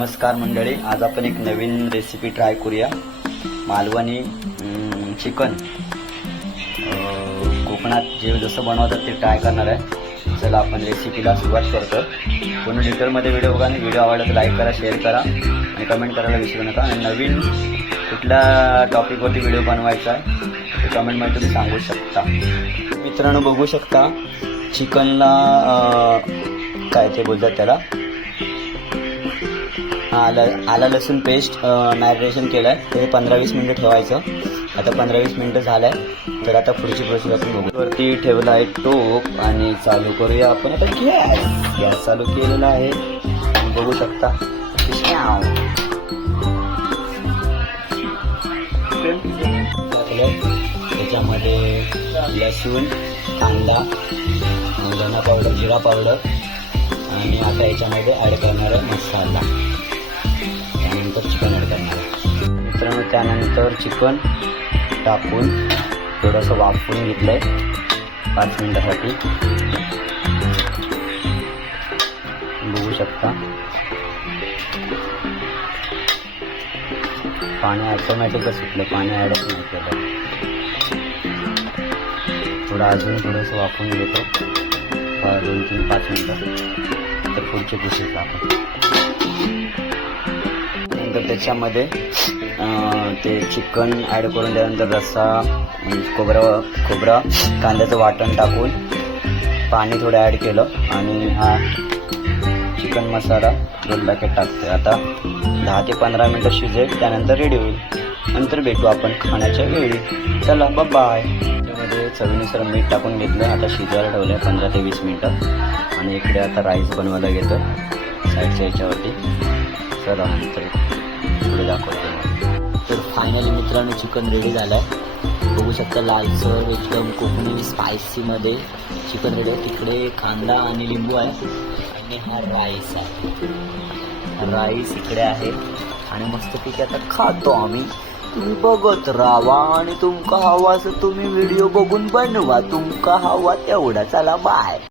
नमस्कार मंडळी, आज आपण एक नवीन रेसिपी ट्राय करूया. मालवणी चिकन कोकणात जे जसं बनवतात ते ट्राय करणार आहे. चला आपण रेसिपीला सुरुवात करतो. पूर्ण डिटेलमध्ये व्हिडिओ बघा आणि व्हिडिओ आवडला तर लाईक करा, शेअर करा आणि कमेंट करायला विसरू नका. आणि नवीन कुठल्या टॉपिकवरती व्हिडिओ बनवायचा आहे ते कमेंटमध्ये तुम्ही सांगू शकता. मित्रांनो बघू शकता चिकनला काय ते बोलतात त्याला आला लसूण पेस्ट मॅरिनेशन केलं आहे. ते 15-20 मिनटं ठेवायचं. आता 15-20 मिनटं झालं आहे. तर आता पुढची प्रोसेस आपण बघू. वरती ठेवला आहे टोप आणि चालू करूया आपण. आता गॅस चालू केलेला आहे, बघू शकता. त्याच्यामध्ये लसूण, कांदा, धना पावडर, जिरा पावडर आणि आता याच्यामध्ये ॲड करणार आहे मसाला. त्यानंतर चिकन ॲड करणार आहे. मित्रांनो त्यानंतर चिकन टाकून थोडंसं वाफवून घेतलं आहे 5 मिनिटासाठी. बघू शकता पाणी ॲटोमॅटिकच सुटलं, पाणी ॲडच नाही केलं. थोडं अजून थोडंसं वाफवून घेतो 2-3-5 मिनिटं. तर पुढची प्रोसेस आपण नंतर त्याच्यामध्ये ते चिकन ॲड करून त्यानंतर रस्सा खोबरा कांद्याचं वाटण टाकून पाणी थोडं ॲड केलं आणि हा चिकन मसाला 2 पॅकेट टाकते. आता 10 ते 15 मिनटं शिजेल, त्यानंतर रेडी होईल. नंतर भेटू आपण खाण्याच्या वेळी. चला बाय. त्यामध्ये चवीनुसार मीठ टाकून घेतलं. आता शिजायला ठेवलं आहे 15 ते 20 मिनटं. आणि इकडे आता राईस बनवायला घेतो साईडच्या याच्यावरती. चला नंतर पुढे दाखवतो. तर फायनली मित्रांनो चिकन रेडी झालं आहे. बघू शकता लालसर एकदम कोकणी स्पायसीमध्ये चिकन रेडी आहे. तिकडे कांदा आणि लिंबू आहे आणि हा राईस आहे. राईस इकडे आहे आणि मस्तपैकी आता खातो आम्ही. तुम्ही बघत राहा आणि तुमका हवा असं तुम्ही व्हिडिओ बघून बनवा. तुमका हवा तेवढा. चला बाय.